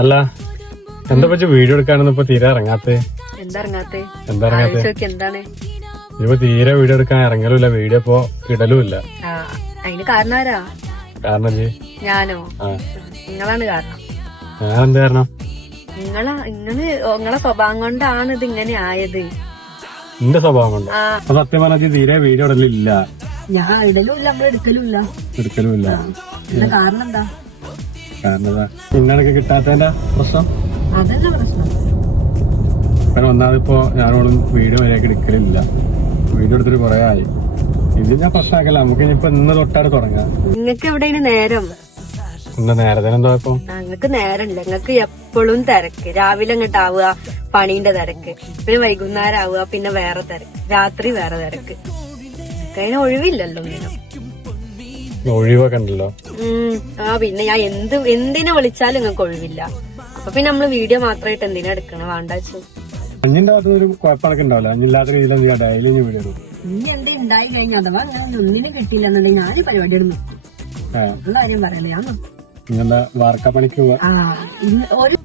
അല്ല എന്താ പറ്റി വീഡിയോ എടുക്കാനൊന്നും ഇപ്പൊ തീരെ ഇറങ്ങാത്തേ? എന്താണ് ഇപ്പൊ തീരെ വീഡിയോ എടുക്കാൻ ഇറങ്ങലുമില്ല, വീഡിയോ ഇപ്പൊ ഇടലുമില്ല. അതിന് കാരണം ആരാ? കാരണം ഞാനോ? നിങ്ങളാണ് കാരണം. ഞാൻ എന്ത് കാരണം? നിങ്ങളെ സ്വഭാവം കൊണ്ടാണ് ഇത് ഇങ്ങനെ ആയത്. നിന്റെ സ്വഭാവം കൊണ്ട്? സത്യം പറഞ്ഞാൽ തീരെ വീഡിയോ ഇടലില്ല. ഞാൻ ഇടലുമില്ല, നമ്മൾ എടുക്കലുമില്ല. കാരണം എന്താ? കാരണം നിങ്ങളൊക്കെ കിട്ടാത്തതിന്റെ പ്രശ്നം അതല്ല പ്രശ്നം. കാരണം ഒന്നാമതിപ്പോ ഞാനോടും വീഡിയോ വരെയൊക്കെ എടുക്കലില്ല, വീഡിയോ എടുത്തിട്ട് കുറെ ആയി. ഇത് ഞാൻ പ്രശ്നമാക്കല്ല, നമുക്ക് ഇനിയിപ്പോ ഇന്ന് തൊട്ടാറ് തുടങ്ങാം. നിങ്ങക്ക് എവിടെയാണ് നേരം? ഇന്ന് നേരത്തെ എന്താ ഇപ്പൊ? നിങ്ങക്ക് നേരമില്ല, നിങ്ങക്ക് എപ്പോഴും തിരക്ക്. രാവിലെ അങ്ങോട്ട് ആവുക പണീന്റെ തിരക്ക്, പിന്നെ വൈകുന്നേരം ആവുക പിന്നെ വേറെ തിരക്ക്, രാത്രി വേറെ തിരക്ക്. അതിന് ഒഴിവില്ലല്ലോ ഇങ്ങനെ. ഒഴിവൊക്കെ ഉണ്ടല്ലോ. പിന്നെ ഞാൻ എന്തിനെ വിളിച്ചാലും നിങ്ങൾക്ക് ഒഴിവില്ല. അപ്പൊ പിന്നെ നമ്മള് വീഡിയോ മാത്രമായിട്ട് എന്തിനാ എടുക്കണം? വേണ്ടാച്ചു. അഞ്ഞിന്റെ ഭാഗത്ത് ഒരു കുഴപ്പമൊക്കെ ഉണ്ടാവില്ല, അഞ്ഞില്ലാത്ത രീതിയിൽ ഡയലി വീഡിയോ എടുക്കും. ഇനി എന്ത് ഉണ്ടായി കഴിഞ്ഞാൽ അഥവാ അങ്ങനെ ഒന്നിനും കിട്ടിയില്ല എന്നുണ്ടെങ്കിൽ ഞാൻ പരിപാടി എടുക്കും. കാര്യം പറയല്ലേ, ഞാൻ വാർക്കാ പണിക്ക് പോവാ. ഒരു